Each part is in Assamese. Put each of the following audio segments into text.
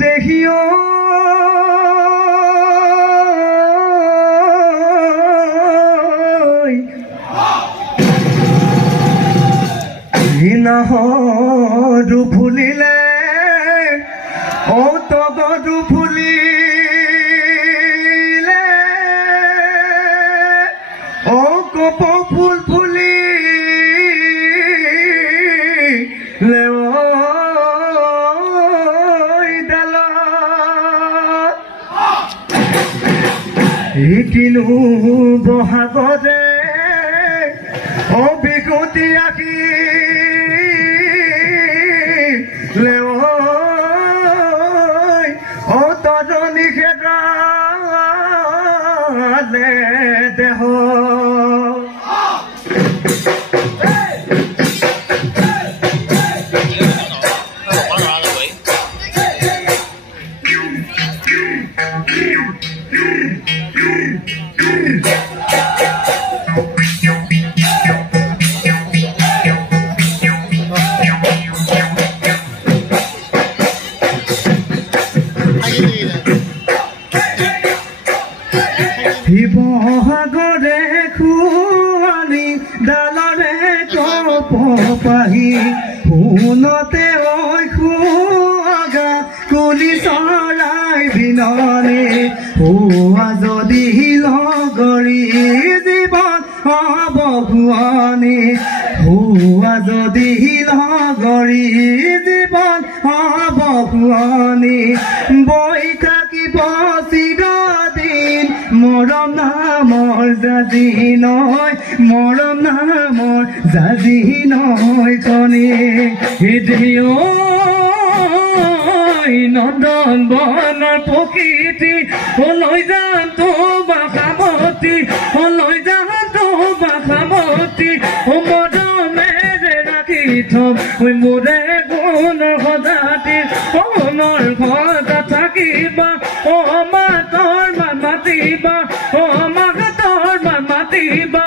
দেখিও নহৰু ফুলিলে ও তগৰু ফুলিলে ও কপ ফুল ফুলিলে কিনো বহাগতে অবিকুতি আখি লেও ও তজনী খেদালে দেহ শিৱসাগৰে খুৱানি ডালৰে কপ পাহি সোণতে ঐ খুৱাগা কুলি চৰাই বিননি হোৱা যদি লগৰী জীৱন হ'ব শুৱনি হোৱা যদি লগৰী জীৱন হ'ব শুৱনি বৈ থাকিব চিৰদিন মৰম নামৰ জাজি নয় মৰম নামৰ জাজি নয় কণী হৃদয় নন্দন বনৰ প্ৰকৃতি লৈ যাম তো বাসামতী লৈ যাম তো বাসামতী মৰমেৰে ৰাখি থম মোৰে গুণৰ সজাতি মনৰ সজা থাকিবা মাতৰ মান মাতিবা মাতৰ মান মাতিবা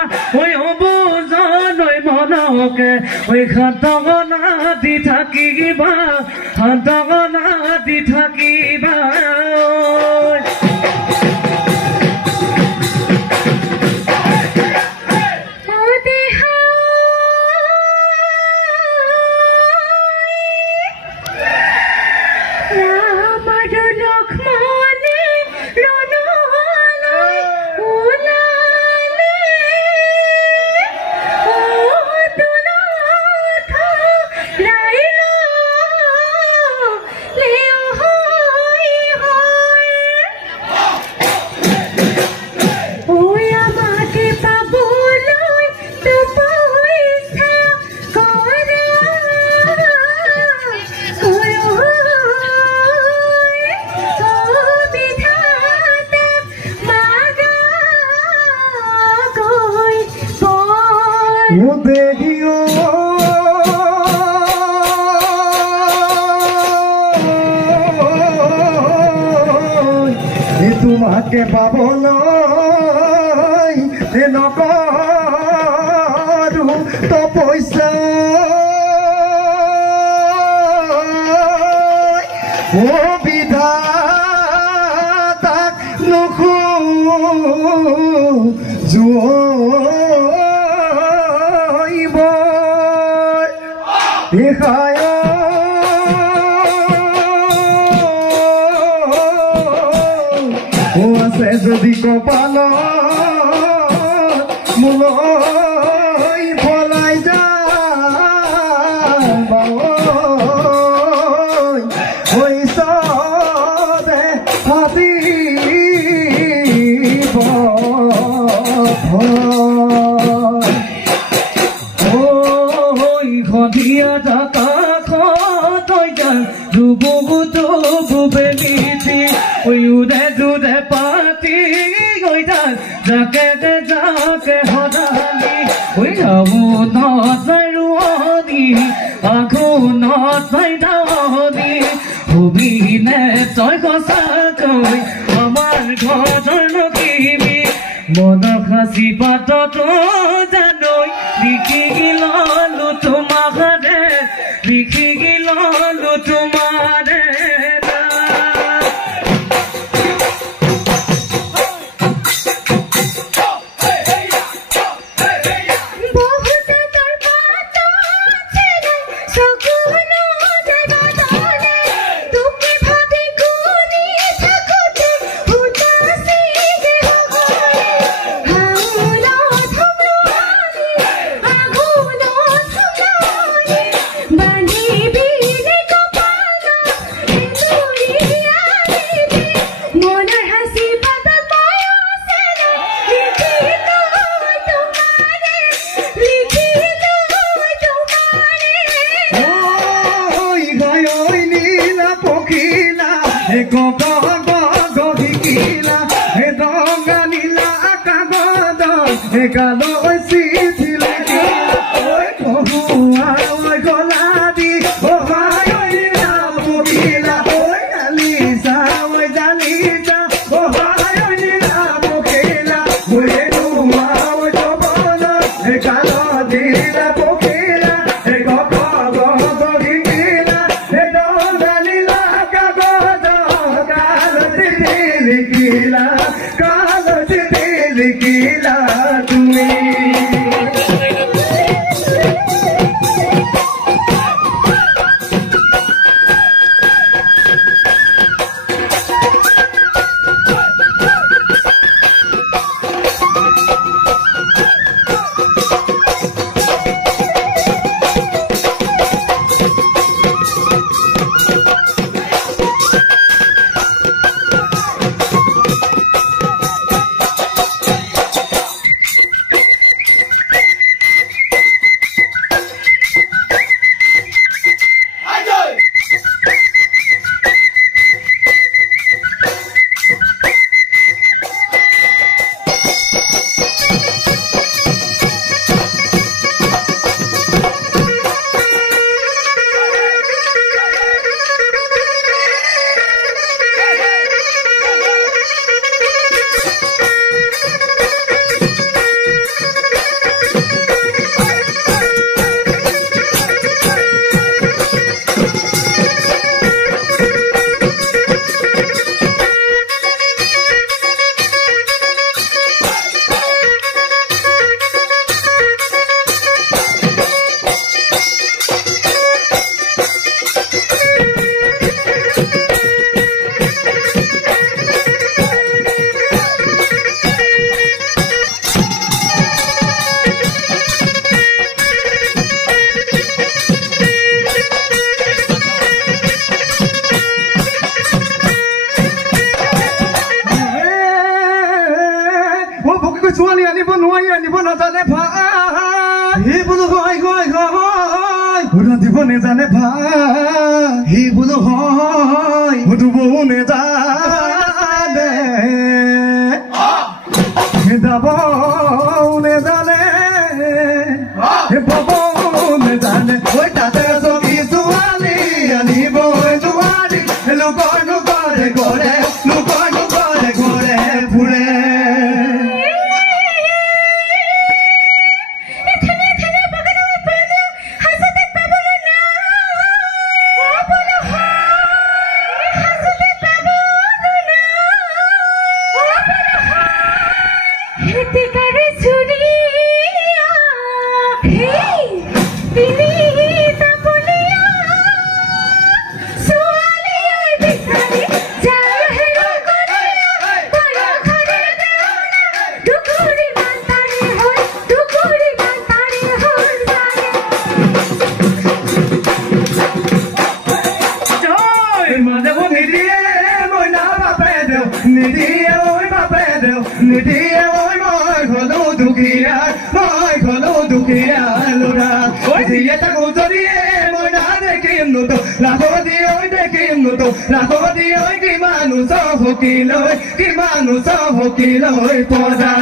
অবুজনৈ মনকে খাটগনা দি থাকিবা খাটগনা দি থাকিবা তোমাকে পাবলৈ নকৰো তপস্যা বিধাতাক নোখোজোইব দেখায় আছে যদি কপাল মোলৈ পলাই যাব হৈছদে ভাবিব সন্ধিয়া যাতা তই যুবতো বুবেলিতি উদে দুদে পাতি গৈ থাক যাকে যাকে সদালি আগুনত ৰোৱনি আগুনত ধাৱনি সুবিনে তই সঁচাকৈ আমাৰ ঘৰৰ নকিবি মন সাঁচি পাততো জানৈ লিখি ললো তোমাৰে লিখি ললো তোমাৰে হে গ গ গ গ শিকিলা হে ৰঙা নীলা কাগজ হে গালৈ চিঠি লিখিলা ঐ কহুৱা ঐ গলাদি অহায় নীলা পখিলা ঐ জালিচা ঐ জালিচা অহায় নীলা পখিলা ঐ নোৱা ঐ জবল হে গাল দিলা পখিলা হে গ গ গ গ শিকিলা হে ৰঙা নীলা কাগজ লিখিলা কাগজে লিখিলা তুমি ছোৱালী আনিব নোৱাৰি আনিব নাজানে ভাই সি বোলো হয় হয় হয় ৰান্ধিব নেজানে ভাই সি বোলো হয় ধুবও নেজানে যাবও নেজানে ববও নেজানে ঐ তাতে যদি ছোৱালী আনিব নোৱাৰি লোকৰ নোকৰে কৰে লোকৰ নোকৰে কৰে ফুৰে কিমানো চহকিলৈ পদা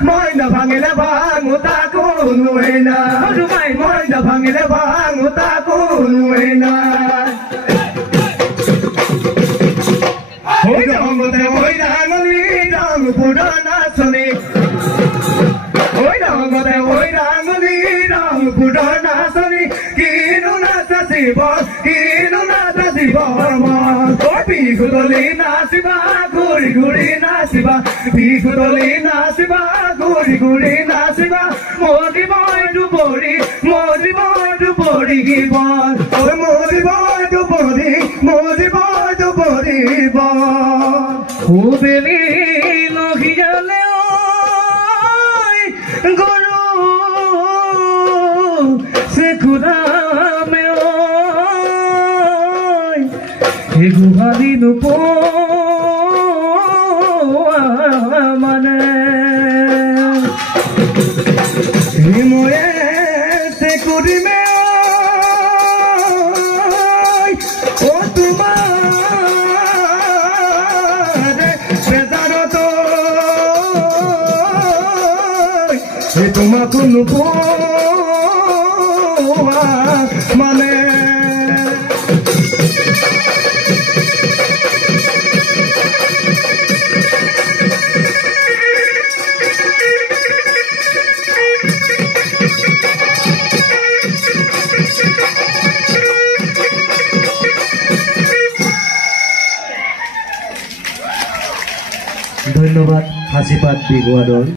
Moi na bangile bang utaku nuena, moi na bangile bang utaku nuena. নাচিব কিনো নাচিব বিহুতলি নাচিবা ঘূৰি ঘূৰি নাচিবা বিহুতলি নাচিবা ঘূৰি ঘূৰি নাচিবা মজিব দুপৰি মজিব দুপৰি গীবন মজিব দুপৰি মজিব দুপৰি খুবেলি নহিয়ালে গৰু চেকুৰামে গোহালি নোপোৱা মানে ময়ে চেকুৰিমে ও তোমাৰ বেজাৰতো তোমাকো নোপোৱা মানে ধন্যবাদ হাসিপাত বিহুৱা দল।